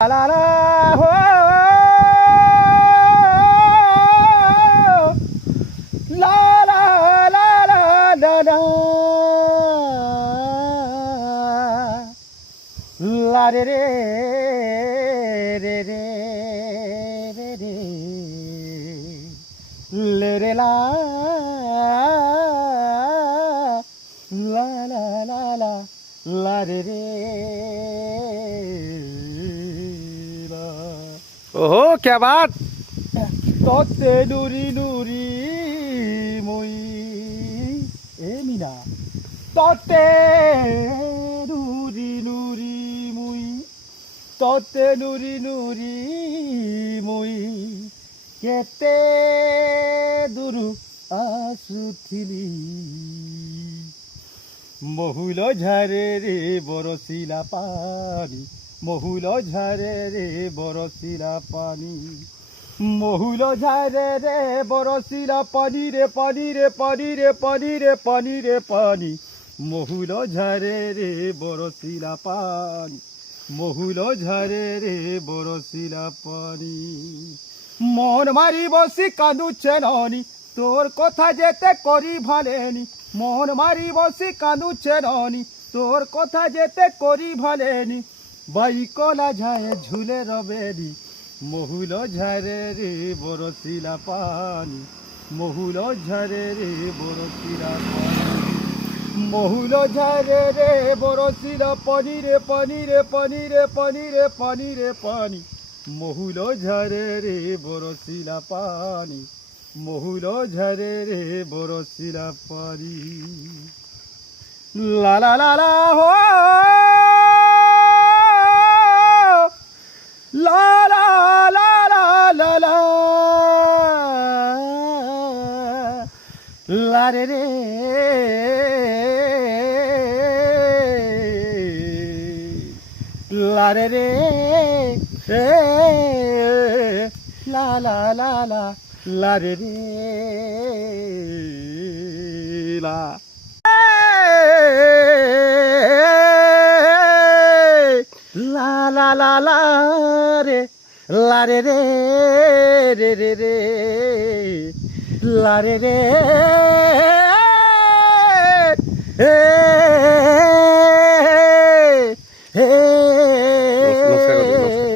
লা লা হো লা লা লা লা লা লা লা রে রে রে রে রে রে লে রে লা লা লা লা লা লা রে রে লা। ওহো क्या बात তোতে নুরি নুরি মই এ মিনা তোতে নুরি নুরি মই তোতে নুরি নুরি মই কেতে দূරු আসুথিলি মহুল ঝারে রে বরসিলা পানি মহুল ঝারে রে বরসিলা পানি মহুল ঝারে রে বরসিলা পানি রে পানি রে পানি রে পানি রে পানি রে পানি মহুল ঝারে রে বরসিলা পানি মহুল ঝারে রে বরসিলা পানি মন মারি বসি কাঁদুছে ননি তোর কথা যেতে করি ভালেনি মন মারি বসি কাঁদুছে ননি তোর কথা যেতে করি ভালেনি বাইকলা ঝায়ে ঝুলে রবেনি মহুল ঝারে রে বরসিলা পানি মহুল ঝারে রে বরসিলা পানি মহুল ঝারে রে বরসিলা পানি রে পানি রে পানি রে পানি রে পানি রে পানি মহুল ঝারে রে বরসিলা পানি মহুল ঝারে রে বরসিলা পানি লা লা লা লা হো লা লা লা লা লা লা লা রে রে লা রে রে লা লা লা লা লা রে রে লা লা লা লা লা রে লা রে রে রে রে রে লা রে রে হে হে